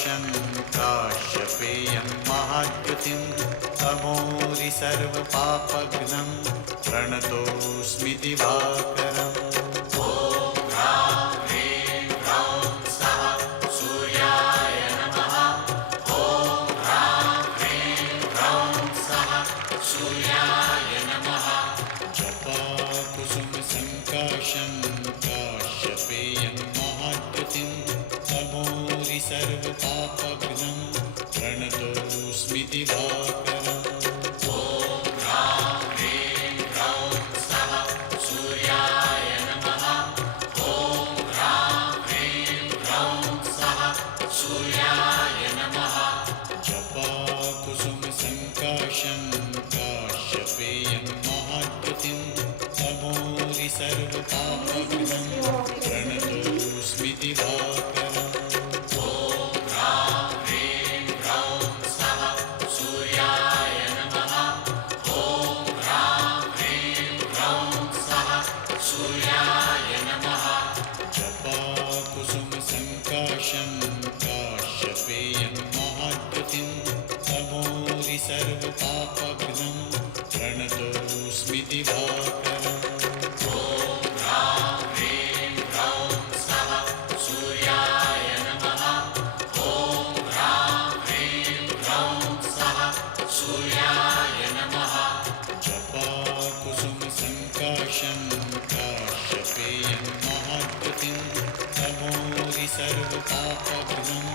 संकाशं काश्यपेयं महाद्युतिं तमोरि सर्वपापघ्नं प्रणतोऽस्मि दिवाकरम्। संकाशं काश्यपेयं महाद्युतिं तमोरि सर्वपापघ्नं प्रणतोऽस्मि दिवाकरम्। जपाकुसुमसङ्काशं काश्यपेयं महाद्युतिं तमोरि सर्वपापघ्नं प्रणतोऽस्मि दिवाकरम्। जपाकुसुमसङ्काशं काश्यपेयं महाद्युतिं तमोरि सर्वपापघ्नं प्रणतोऽस्मि दिवाकरम्। जपाकुसुमसङ्काशं काश्यपेयं महाद्युतिं तमोरि सर्वपापघ्नं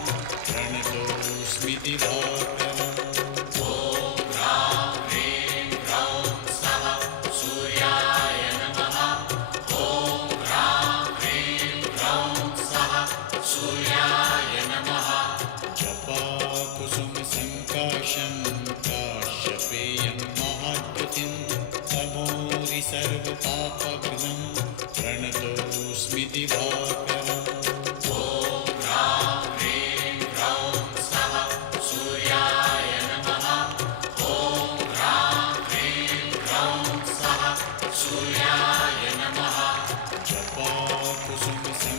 प्रणतोऽस्मि दिवाकरम्। जपाकुसुमसङ्काशं काश्यपेयं महाद्युतिं तमोरि सर्वपापघ्नं प्रणतोऽस्मि दिवाकरम्।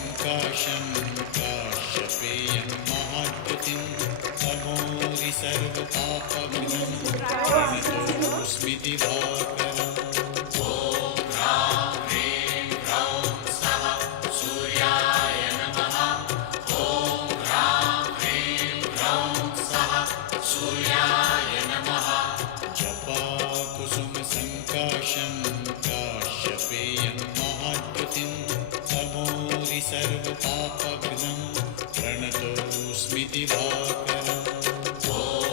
जपाकुसुमसङ्काशं काश्यपेयं महाद्युतिं तमोरि सर्वपापघ्नं प्रणतोऽस्मि दिवाकरम्। जपाकुसुमसङ्काशं काश्यपेयं महाद्युतिं तमोरि सर्वपापघ्नं प्रणतोऽस्मि दिवाकरम्।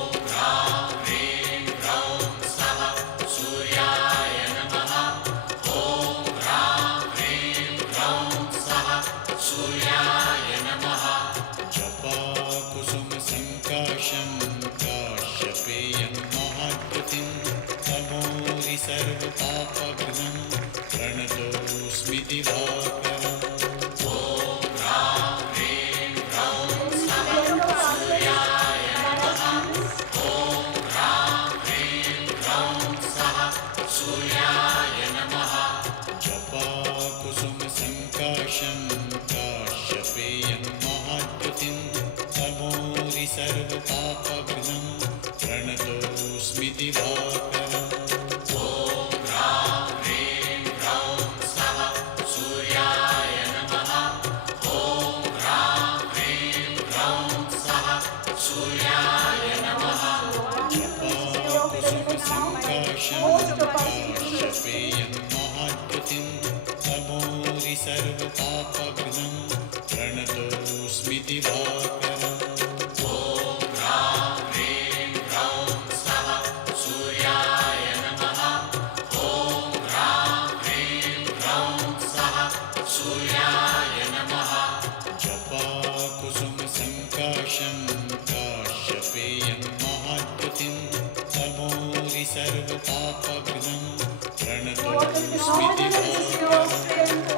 जपाकुसुमसङ्काशं काश्यपेयं महाद्युतिं तमोरि सर्वपापघ्नं प्रणतोऽस्मि दिवाकरम्। जपाकुसुमसङ्काशं काश्यपेयं महाद्युतिं तमोरि सर्वपापघ्नं प्रणतोऽस्मि दिवाकरम्। जपाकुसुमसङ्काशं काश्यपेयं महाद्युतिं तमोरि सर्वपापघ्नं प्रणतोऽस्मि दिवाकरम्। जपाकुसुमसङ्काशं काश्यपेयं महाद्युतिं तमोरि सर्वपापघ्नं प्रणतोऽस्मि दिवाकरम्।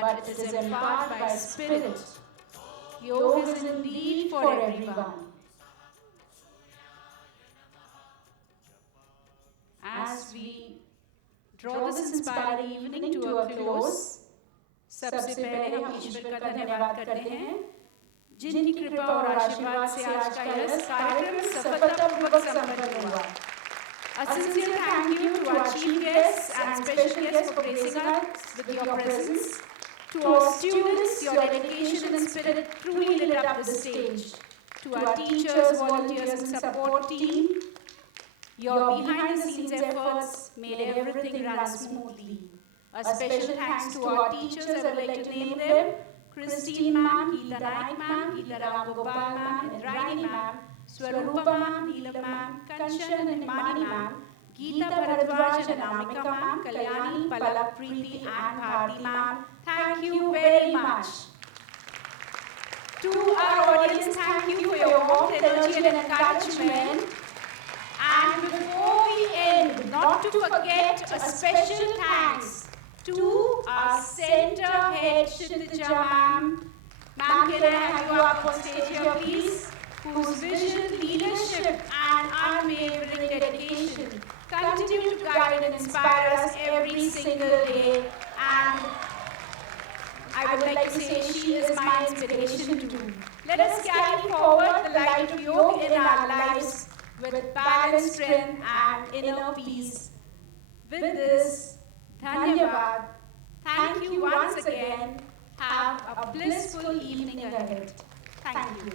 but it is empowered by spirit. Yoga is indeed for everyone. As we draw this inspiring evening to a close, सबसे पहले हम ईश्वर का धन्यवाद करते हैं जिनकी कृपा और आशीर्वाद से आज का यह कार्यक्रम सफलतापूर्वक संपन्न हुआ. A sincere thank you to our chief guests and special guests for gracing us with your presence. To our students, your dedication and spirit truly lit up the stage. To our teachers, volunteers and support team, your behind-the-scenes efforts made everything run smoothly. A special thanks to our teachers, I would like to name them: Christine ma'am, Geeta Naik ma'am, Geeta Ram Gopal ma'am, Indrani ma'am, Swarupa ma'am, Neelam ma'am, Kanchan and Mani ma'am, Geeta Bharadwaj and Amika ma'am, Kalyani, Palak, Preeti and Bharti ma'am. Thank you very much. To our audience, thank you for your warmth, energy and encouragement. And before we end, not to forget a special thanks to our center head, Kshitija ma'am. Ma'am, can I have you up on stage here, please? Whose vision, leadership and unwavering dedication continue to guide and inspire us every single day. And I would like to say she is my inspiration too. Let us carry forward the light of yoga in our lives with balance, strength and inner peace. With this, Dhanyavad. Thank you once again. Have a blissful evening ahead. Thank you.